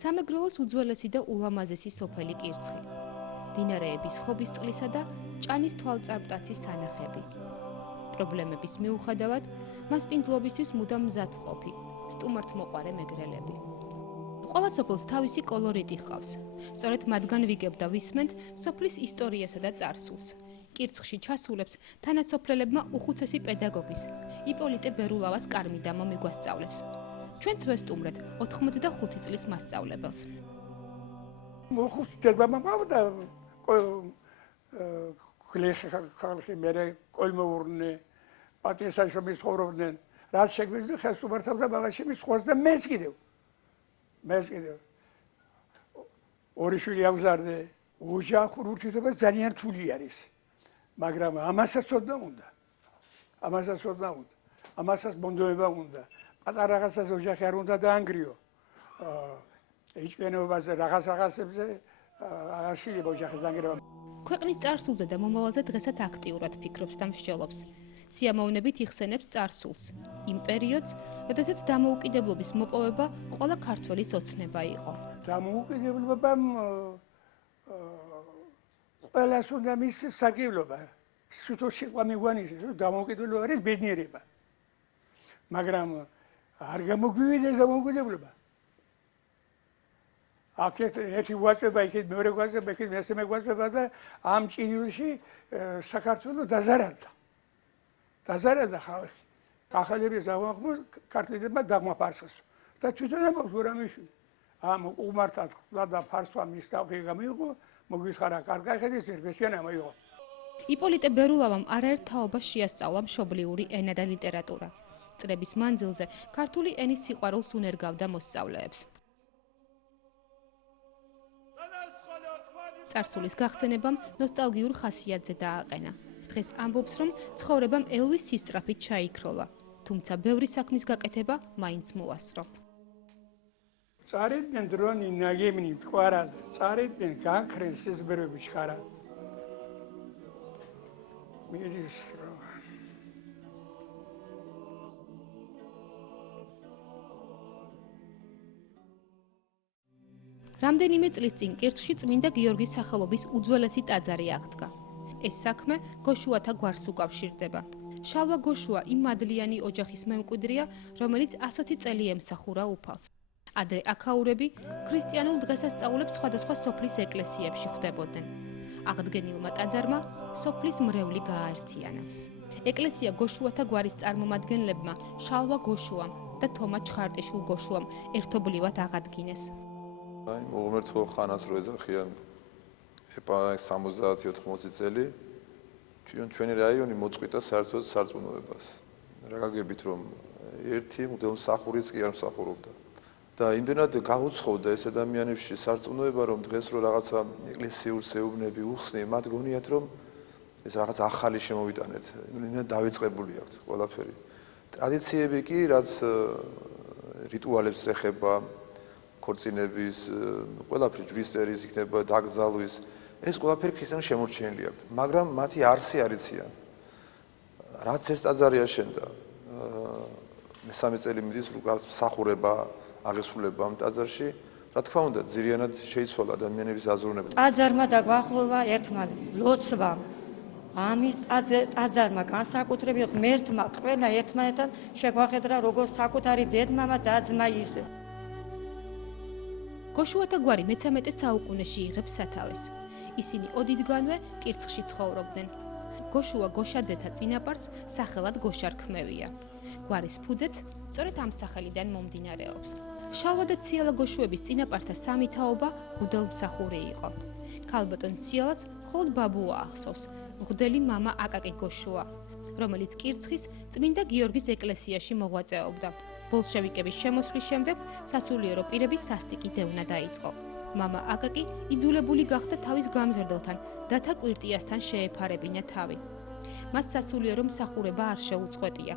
სამეგრელოს უძველესი და ულამაზესი სოფელი კირცხი. დინარეების ხობისწყლისა და ჭანის თვალწარმტაცის სანახები. პრობლემების მიუხედავად, მას პინძლობისთვის მუდამ მზად ვყოფი, სტუმართმოყვარე მეგრელები. ყველა სოფელს თავისი კოლორიტი ჰყავს. სწორედ მათგან ვიგებ და ვისმენთ სოფლის ისტორიასა და წარსულს. კირცხში ჩასულებს თანასოფლელებმა უხუცესი პედაგოგის, იპოლიტე ბერულავას კარმიდა მომიგვასწავლეს. ჩვენც ვესტუმრეთ 85 წლის მასწავლებელს. უხუცესობა მყავდა ხალხი მერე კოლმეურნე პატრიოტიზმის ცხოვრობდნენ. რაც შეგვიძლია ხელს უმართავდა მაგაში მის ხوارს და მეც კიდევ ორი შვილი აღზარდე ოჯახურ ურთიერთობა ძალიან რთული არის მაგრამ ამასაც ცოდნა უნდა ამასაც მონდოება უნდა პატარა რაღაცას ოჯახი არ უნდა დაანგრიო ეჭვენებაზე რაღაცებზე არ შეიძლება ოჯახის დაანგრევა ქვეყნის წარსულზე და მომავალზე დღესაც აქტიურად ფიქრობს და მსჯელობს სიამოვნებით იხსენებს წარსულს იმ პერიოდს როდესაც დამოუკიდებლობის მოპოვება ყველა ქართველის ოცნება იყო დამოუკიდებლობამ ყველას უნდა მისცეს საგებლობა სიტყვა სიტყვა მიგვანიშნეს რომ დამოუკიდებლობა არის ბედნიერება მაგრამ არ გამოგვივიდეს დამოუკიდებლობა აქეთ ერთი გვაწება იქით მეორე გვაწება იქით მესამე გვაწება და ამ ჭიდილში საქართველოს დაზარალდა ხალხი ახალების აღმახმოს ქართლებმა დაგმაფარსეს და თვითონ ამბობს გურამიშვილი ამ უმართად და ფარსვა მის თავი გამიღო მოგვიხარა კარგახეთის ერთბეჭდიან ამოიღო იპოლიტე ბერულავამ არაერთ თაობას შეასწავლა მშობლიური ენა და ლიტერატურა წლების მანძილზე ქართული ენის სიყვარულს უნერგავდა მოსწავლეებს წარსულის გახსენებამ ნოსტალგიურ ხასიათზე დააყენა დღეს ამბობს რომ ცხოვრებამ ელვის სისწრაფით ჩაიქროლა თუმცა ბევრი საქმის გაკეთება მაინც მოასწრო წარიდნენ დრონი ნაგებნი მტკვარად წარიდნენ განხრენ სიზმრები ჩხარად მიდის რომ რამდენიმე წლის წინ კირცხში წმინდა გიორგის სახელობის უძველესი ტაძარი აღდგა ეს საქმე გოშუათა გვარს უკავშირდება შალვა გოშუა იმ მადლიანი ოჯახის მემკვიდრეა რომელიც 120 წელი ემსახურა უფალს ადრე აქაურები ქრისტიანულ დღესასწაულებს სხვადასხვა სოფლის ეკლესიებში ხვდებოდნენ აღდგენილმა ტაძარმა სოფლის მრევლი გააერთიანა ეკლესია გოშუათა გვარის წარმომადგენლებმა შალვა გოშუამ და თომა ჩხარტიშვილ გოშუამ ერთობლივად აღადგინეს მოგმერთო ხანას რო ეძახიან ეპა 70-80 წელი ჩვენი რაიონი მოწყვიტა საერთოდ სარწმუნოებას რა გაგებით რომ ერთი მღვდელმსახურიც კი არ მსახურობდა და იმდენად გაუცხოვდა ეს ადამიანებში სარწმუნოება რომ დღეს რო რაღაცა ეკლესიურ სეუბნები უხსნი მათ გონიათ რომ ეს რაღაც ახალი შემოვიტანეთ იმდენად დავიწყებული აქვს ყველაფერი ტრადიციები კი რაც რიტუალებს ეხება ქორწინების ყველაფერი ჯვრის იქნება დაკრძალვის ეს ყველაფერი ქრისტიანს შემორჩენილი აქვს მაგრამ მათი არსი არ იციან რაც ეს ტაძარი აშენდა მესამე წელი მიდის როგორც მსახურება აღესრულება ამ ტაძარში რა თქმა უნდა ძირიანად შეიცვალა ადამიანების აზროვნება ტაძარმა დაგვახლოვა ერთმანეთს ლოცვა ამის ტაძარმა განსაკუთრებით ღმერთმა ყველა ერთმანეთთან შეგვახედრა როგორც საკუთარი დედმამა და ძმა ისე გოშუათა გვარი მე-13 საუკუნეში იღებს სათავეს ისინი ოდითგანვე კირცხში ცხოვრობდნენ გოშუა გოშაძეთა წინაპარს სახელად გოშარქმევია გვარის ფუძეც სწორედ ამ სახელიდან მომდინარეობს შალვა და ციალა გოშუების წინაპართა სამი თაობა მღვდელმსახური იყო ქალბატონ ციალას მხოლოდ ბაბუა ახსოვს მღვდელი მამა აკაკი გოშუა რომელიც კირცხის წმინდა გიორგის ეკლესიაში მოღვაწეობდა ბოლშევიკების შემოსვლის შემდეგ სასულიერო პირების სასტიკი დევნა დაიწყო მამა აკაკი იძულებული გახდა თავის გამზრდელთან დათა კვირტიასთან შეეფარებინა თავი მას სასულიერო მსახურება არ შეუწყვეტია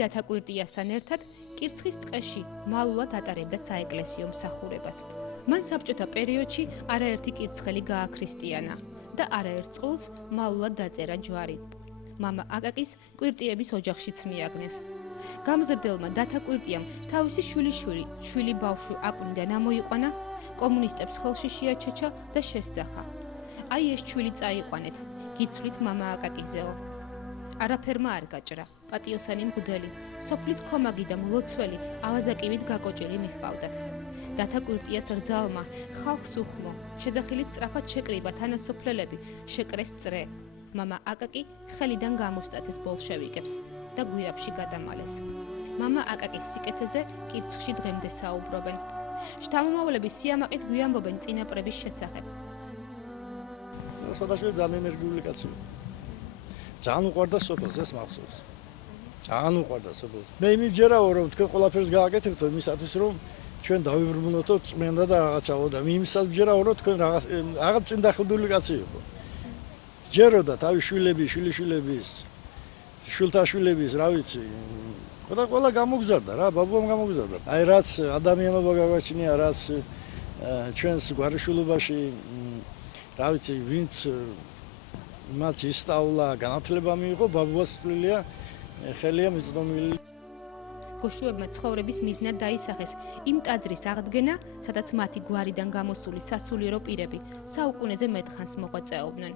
დათა კვირტიასთან ერთად კირცხის ტყეში მალულად ატარებდა საეკლესიო მსახურებას მან საბჭოთა პერიოდში არაერთი კირცხელი გააქრისტიანა და არაერთ წყვილს მალულად დაწერა ჯვარი მამა აკაკის კვირტიების ოჯახშიც მიაგნეს გამზრდელმა დათაკვირტიამ თავისი შვილი ბავშვი აკვნიდან ამოიყვანა, კომუნისტებს ხელში შეაჩეჩა და შესძახა. აი ეს შვილი წაიყვანეთ, გიცვლით მამა აკაკიზეო. არაფერმა არ გაჭრა, პატიოსანი მღვდელი, სოფლის ქომაგი და მლოცველი ავაზაკივით გაკოჭილი მიჰყავდათ. დათაკვირტიას რძალმა, ხალხს უხმო, შეძახილით სწრაფად შეკრიბა თანასოფლელები, შეკრეს წრე. მამა აკაკი ხელიდან გამოსტაცეს ბოლშევიკებს და გვირაბში გადამალეს. მამა აკაკის სიკეთეზე კირცხში დღემდე საუბრობენ. შთამომავლები სიამაყით გვიამბობენ წინაპრების შესახებ. სხვადასხვა ძალიან ენერგიული კაცი. ძალიან უყვარდა სოფელს, ეს მახსოვს. ძალიან უყვარდა სოფელს. მე იმიჯერაო რომ თქვენ ყველაფერს გააკეთებთ იმისათვის რომ ჩვენ დავიბრუნოთ წმენდა და რაღაცაო და იმისაც ჯერაო რომ თქვენ რაღაც წინ დახვდული კაცი იყო. ჯეროდა თავის შვილების, შვილთაშვილების, რა ვიცი. ყველა გამოგზარდა რა, ბაბუამ გამოგზარდა. აი რაც ადამიანობა გაგვაჩნია, რაც ჩვენს გვარიშვილობაში რა ვიცი, ვინც მათ ისწავლა, განათლება მიიღო, ბაბუას თვლილია, ხელია მიწდომილი. გოშუებმა ცხოვრების მიზნად დაისახეს იმ ტაძრის აღდგენა, სადაც მათი გვარიდან გამოსული სასულიერო პირები საუკუნეზე მეტხანს მოღვაწეობდნენ.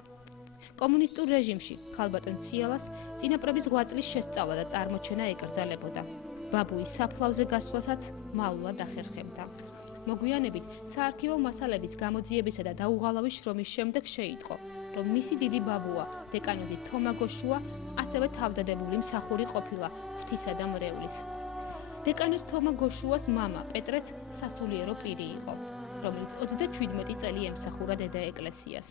კომუნისტურ რეჟიმში ქალბატონ ციალას წინაპრების ღვაწლის შესწავლა და წარმოჩენა ეკრძალებოდა. ბაბუის საფლავზე გასვლასაც მალულად ახერხებდა. მოგვიანებით საარქივო მასალების გამოძიებისა და დაუღალავი შრომის შემდეგ შეიტყო, რომ მისი დიდი ბაბუა, დეკანოზი თომა გოშუა, ასევე თავდადებული მსახური ყოფილა ღვთისა და მრევლის. დეკანოზ თომა გოშუას მამა პეტრეც სასულიერო პირი იყო, რომელიც 37 წელი ემსახურა დედა ეკლესიას.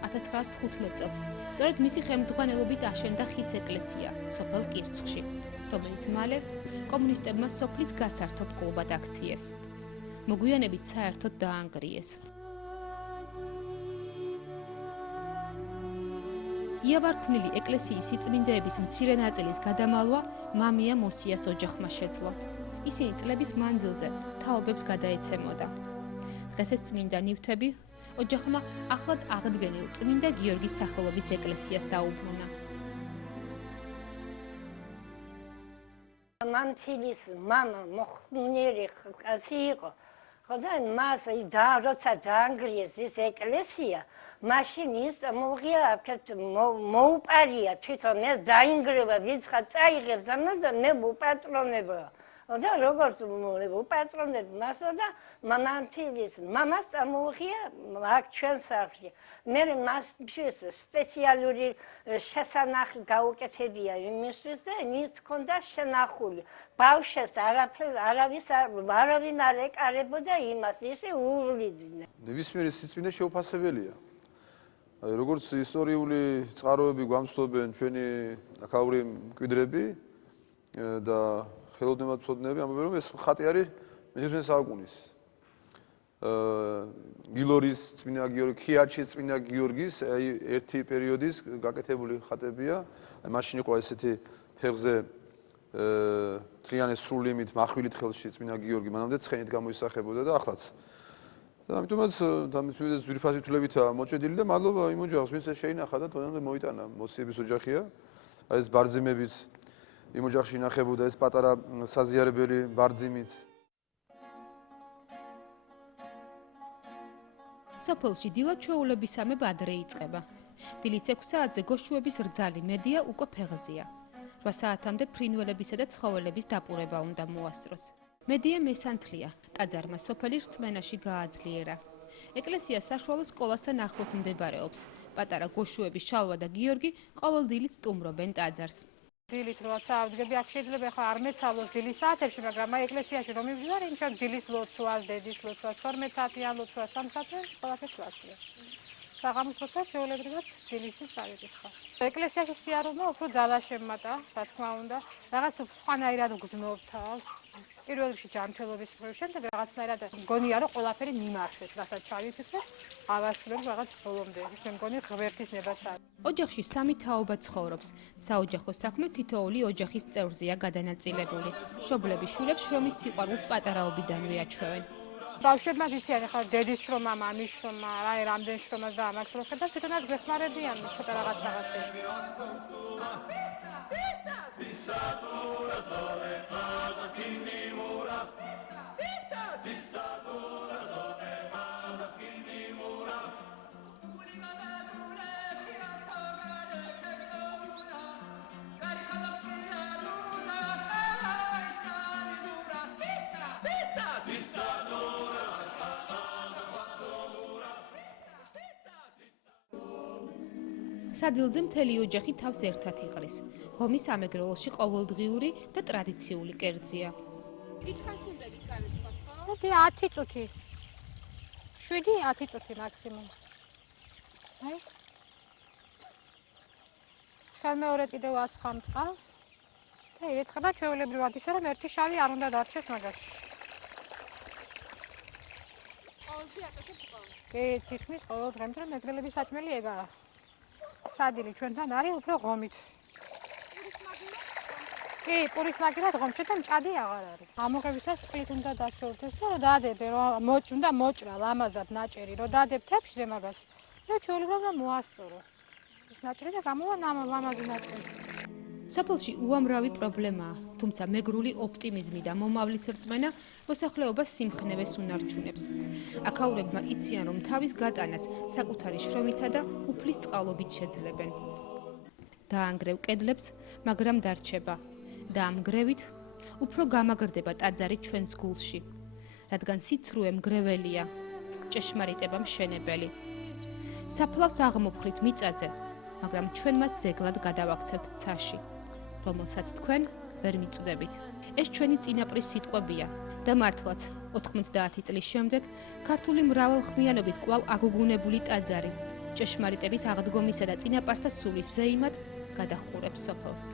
1915 წელს სწორედ მისი ხელმძღვანელობით აშენდა ხის ეკლესია სოფელ კირცხში, რომელიც მალე კომუნისტებმა სოფლის გასართობ კლუბად აქციეს. მოგვიანებით საერთოდ დაანგრიეს. იავარქმნილი ეკლესიის სიწმინდეების მცირე ნაწილის გადამალვა მამია მოსიას ოჯახმა შეძლო. ისინი წლების მანძილზე თაობებს გადაეცემოდა. დღეს ეს წმინდა ნივთები ოჯახმა ახლად აღდგენილ წმინდა გიორგის სახელობის ეკლესიას დაუბრუნა. მანთილის მამა მოხმუნიერი კაცი იყო. ხოდა მას როცა დაანგრიეს ეს ეკლესია, მაშინ ის მოღია აქეთ მოუპარია თვითონ ეს დაინგრევა ვიცხა წაიღებს ამას და მე უპატრონებო. და როგორც უპატრონებ მასო და მანთილის მამას წამოუღია აქ ჩვენ სახლში. მე მასთვის სპეციალური შესანახი გაუკეთებია იმისთვის და ის ჰქონდა შენახული. ბავშვს არავინ არ ეკარებოდა იმას, ისე უვლიდნენ. ნებისმიერი სიწმინდე შეუფასებელია. როგორც ისტორიული წყაროები გვამცნობენ ჩვენი აქაური მკვიდრები და ხელოვნებაცოდნეები ამბობენ, რომ ეს ხატი არის მე-19 საუკუნის. გილორის წმინდა გიორგი, ქიაჩის წმინდა გიორგის ერთი პერიოდის გაკეთებული ხატებია. აი მაშინ იყო ესეთი ფეხზე თლიანი სრულიმით מחვილით ხელში წმინდა გიორგი, მანამდე ცხენით გამოისახებოდა და ახლაც. და ამიტომაც დამისმედეს ძვირფასი თვლებითაა მოჭედილი და მადლობა იმ ოჯახს, ვინც შეინახა და თონამდე მოიტანა. მოსიების ოჯახია. აი ეს ბარძიმებიც იმ ოჯახში ინახებოდა, ეს პატარა საზიარებელი ბარძიმიც. სოფელში დილა ჩვეულებისამე ადრე იწყება. დილის 6 საათზე გოშუების რძალი მედია უკვე ფეხზეა. 8 საათამდე ფრინველებისა და ცხოველების დაპურება უნდა მოასწროს. მედია მესანთლია, ტაძარმა სოფელი რწმენაში გააძლიერა. ეკლესია საშუალო სკოლასთან ახლოს მდებარეობს. პატარა გოშუების შალვა და გიორგი ყოველ დილით სტუმრობენ ტაძარს. დილით როცა ავდგები, აქ შეიძლება ახლა არ მეცალოს დილის საათებში, მაგრამ აი ეკლესიაში რომ მივდივარ, იმ შენ დილის ლოცვას, დედის ლოცვას, 12 საათიან ლოცვას, 3 საათიან ყველაფერს ვასწრებ. საღამოს როცა ჩვეულებრივად დილითი წავიკითხავ. ეკლესიაში სიარულმა უფრო ძალა შემატა, რა თქმა უნდა, რაღაც სხვანაირად გძნობ თავს. პირველ რიგში ჯანმრთელობის მხრივ, შემდეგ რაღაცნაირად მგონია რომ ყველაფერი მიმართვეთ, რასაც ჩავიფიქრე, ავასრულებ რაღაც ბოლომდე. ის მე მგონი ღმერთის ნებაც არის. ოჯახში 3 თაობა ცხოვრობს. საოჯახო საქმე თითოეული ოჯახის წევრზეა გადანაწილებული. მშობლების შვილებს შრომის სიყვარულს პატარაობიდანვე აჩვევენ. ბავშვებმა იციან ახლა დედის შრომა, მამის შრომა, რა რამდენ შრომას და ამას რო ხედავ, თვითონაც გეხმარებიან ცოტა რაღაცები. სადილძე მთელი ოჯახი თავს ერთად იყრის. ღომი სამეგრელოში ყოველდღიური და ტრადიციული კერძია. დიდხანს უნდა გიკარეთ ხო? 10 წუთი. 7-10 წუთი მაქსიმუმ. აი. ხელმეორედ კიდევ ასხამ წყალს. და ირეცხება ჩვეულებრივად ისე რომ ერთი შავი არ უნდა დარჩეს მაგაში. ყოველდღე აკეთებ წყალს. კი, თითქმის ყოველ დღე, მაგრამ მეგრელების საჭმელი ეგაა. სადილი ჩვენთან არის უფრო ღომით. კი, პურის მაგირად ღომში და მჭადი აღარ არის. ამოღებისას წყლით უნდა დასორდეს და რომ დაადებე, რომ უნდა მოჭრა ლამაზად ნაჭერი, რომ დაადებ თეფშზე მაგას. რომ ჩვეულებრივად მოასწორო. ეს ნაჭერი და გამოვა ლამაზი ნაჭერი. სოფელში უამრავი პრობლემაა, თუმცა მეგრული ოპტიმიზმი და მომავლის რწმენა მოსახლეობას სიმხნევეს უნარჩუნებს. აქაურებმა იციან, რომ თავის გატანას საკუთარი შრომითა და უფლის წყალობით შეძლებენ. დაანგრევ კედლებს, მაგრამ დარჩება და ამ გრევით უფრო გამაგრდება ტაძარი ჩვენს გულში, რადგან სიცრუე მგრეველია, ჭეშმარიტება მშენებელი. საფლავს აღმოფხვრით მიწაზე, მაგრამ ჩვენ მას ძეგლად გადავაქცევთ ცაში, რომელსაც თქვენ ვერ მიწვდებით. ეს ჩვენი წინაპრის სიტყვებია და მართლაც 90 წლის შემდეგ ქართული მრავალხმიანობით კვლავ აგუგუნებული ტაძარი ჭეშმარიტების აღდგომისა და წინაპართა სულის ზეიმად გადაჰყურებს სოფელს.